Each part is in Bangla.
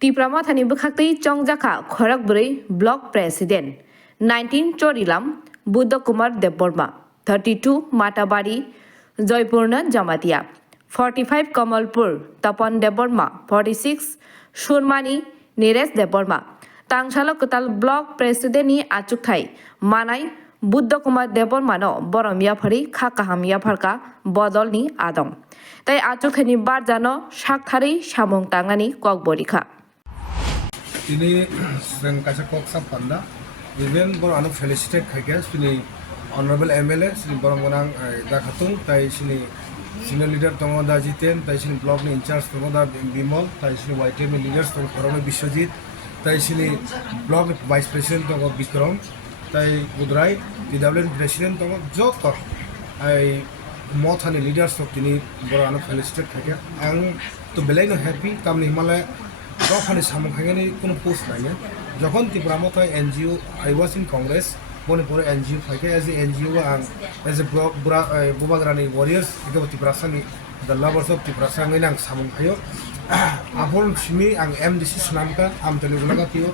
Tipra mothani bukhaktui chongjakha khorok brwi block president 19 Chorilam Buddha Kumar Deborma 32 Matabari Joypurna Jamatia 45 Kamalpur Tapan Deborma 46 Shurmani Neres Deborma Tangshala Kutal block president ni achukthai manai Buddha Kumar Deborma no boromia phari khakahamia pharka bodol ni adong tai achukhani barjano shakthari samung tangani kokborikha ini sering kasih kok sapanda, even baru anu felicitate kaya sini honorable MLA sini barang orang dah khatung, tai sini senior leader tongo dah jiten, tai sini block ni in charge tongo dah Bimol, tai sini YTM leaders tongo khorok Biswajit, tai sini block vice president tongo Bikram, tai Udrai, PWN president tongo Joko, ai motha ni leaders tongo kini baru anu felicitate kaya, ang tu belai no happy, kam ni Himalaya Rohani samung hangani kono post naine যখন ত্রিপুরা মতো NGO I was in Congress বনে পরে NGO থাকে as a NGO and as a bubagrani warriors ego Tripura sangi the lovers of Tripura sangi nang samung hayo apon simi ang MDC sunamka am telugulaga tiyo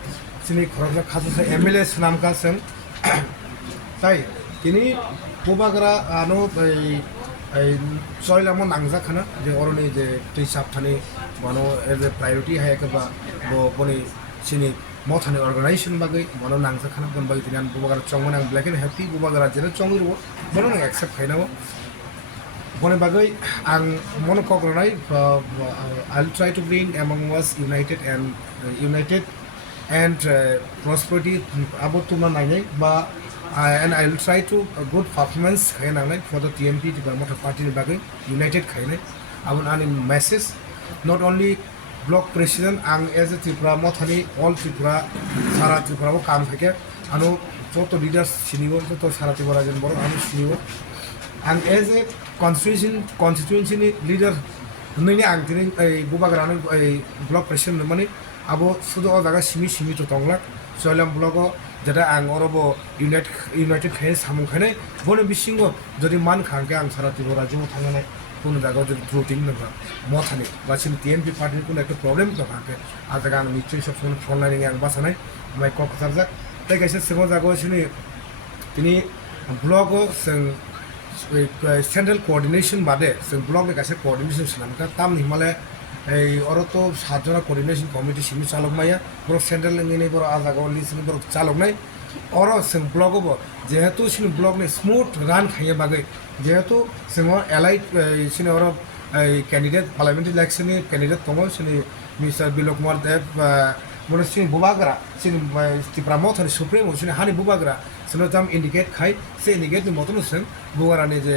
sini khorokla khasa MLA sunamka seng tai tini bubagra ano soilamon angza khana je oroni je tui sapthani mano as a priority hai ka ba bo boni sini mothani organization bagai mano nangza khana bon bagai tinan bubagara chongmon ang black and happy bubagara jera chongru bono nang accept khaina bo boni bagai ang mono kokronai I'll try to bring among us united and prosperity abotuma nainai ba and I'll try to a good performance for the TMP Tipra party bagai united khaine abon ani message not only block president ang as a Tipra mothani all Tipra sara Tipra ko kam thake anu joto leaders sinigo joto sara Tipra jen boro anu sinigo ang as a constituency ni leader nini ang tini bubagra ni block president mani abo sudo daga simi to tonglak soilam block jada ang orobo united khaye samung khane bone bisingo jodi man khangke ang sara Tipra jo thangane কোনো জায়গা যদি ত্রুটি না মথানি বা সিনি TMP পার্টির কোনো একটা প্রবলেম তো থাকে আর জায়গা আমি নিশ্চয়ই সব সময় ফোন লাইনে আং বাসানাই আমি কক সারজাক তাই কাছে সেমো জায়গা সিনি তিনি ব্লগও সেন্ট্রাল কোঅর্ডিনেশন বাদে ব্লগের কাছে কোঅর্ডিনেশন সিনামকা তাম হিমালয় এই ওরা তো 7 জনা কোঅর্ডিনেশন কমিটি সিমি চালক মাইয়া বড় সেন্ট্রাল নিয়ে বড় আ জায়গা লিসিনি বড় চালক নাই ওরা ব্লগও যেহেতু সিনি ব্লগ নে স্মুথ রান খাইয়ে বাগে যেহেতু সিংহ এলাইট সিনি ওরা ক্যান্ডিডেট পার্লামেন্ট ইলেকশনে ক্যান্ডিডেট তম সিনি মিস্টার বিলক কুমার দেব মনে সিনি বুবাগ্রা সিনি ত্রিপুরা মথনি সুপ্রিমো সিনি হানি বুবাগ্রা সিনি তাম ইন্ডিকেট খাই সে ইন্ডিকেট মতন সিং বুবারানি যে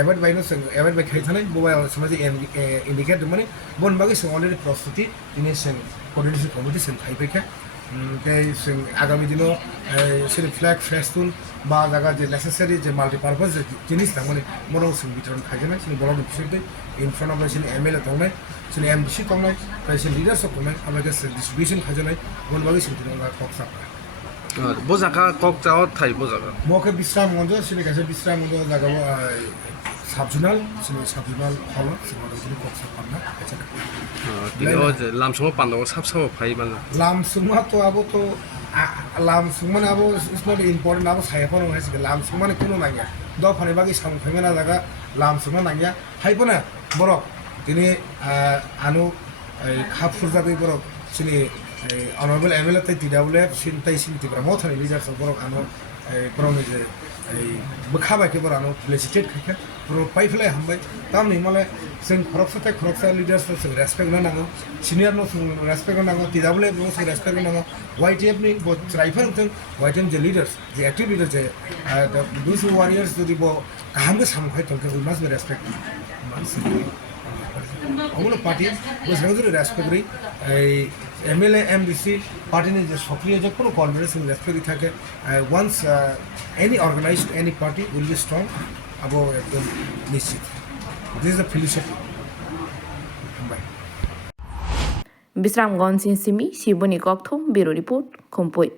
এভয়েড বাই খাই থানাই বুবা সমাজে ইন্ডিকেট মানে বন বাগে সিং অলরেডি প্রস্তুতি তিনি সিং কোঅর্ডিনেশন কমিটি সিং খাই পেখা আগামী দিনও সেটা ফ্ল্যাগ ফেস্টুন বা জায়গা যে নেসেসারি যে মাল্টিপারপাস যে জিনিস মানে মনে বিতরণ থাকে না সেই বড় বিষয়টি ইন ফ্রন্ট অফ সেই MLA তংনাই সেই MDC তংনাই তাই সেই লিডারশিপ তংনাই আমাকে ডিস্ট্রিবিউশন খাজানাই বলবাগে সেই কক সাপা বোজাকা কক যাও থাই বোজাকা মকে বিশ্রাম মঞ্চ সেই কাছে বিশ্রাম মঞ্চ জায়গা সাবজুনাল হল সেই কক সাপা না লামসুমা পান্ডাও সাবসাব ফাই মানে লামসুমা তো আবো তো লামসুমা আবো ইজ নট ইম্পর্টেন্ট আবো সাইফানো হয়েছে লামসুমা কোনো নাগিয়া দ ফানি বাকি সামখাঙে না জায়গা লামসুমা নাগিয়া হাইপনা বরক তিনি আনু খাপুর জাতি বরক সিনি অনারেবল MLA তাই TWF তাই সিনি ত্রিপুরা মথানি লিডার্স বরক আনু বরং যে বখাবাকে বড় আনো ফেলিসিটেট খাইখা বড় পাইফলাই হামবাই তাম নিমালে जों खरकसा लिडार्स जों रेसपेक्ट नांगौ सिनियर नो रेसपेक्ट नांगौ TWF नो जों रेसपेक्ट नांगौ YTF नि बो ट्राइफल जों YTF जे लिडार्स जे एक्टिव लिडार्स जे दुस वारियर्स जदि बो गाहामगे सामखाय तंके वी मस्ट बी रेसपेक्ट अमूल पार्टी बो जों जदि रेसपेक्ट रि MLA MDC पार्टी ने जे सक्रिय जे कोनो कॉन्फिडेंस इन रेसपेक्ट থাকে once any organized any party will be strong abo ekdom নিশ্চিত This is a philosophy. Bisram Gonsin Simi, Sibuni Kokthum, Bureau Report, Khumpui.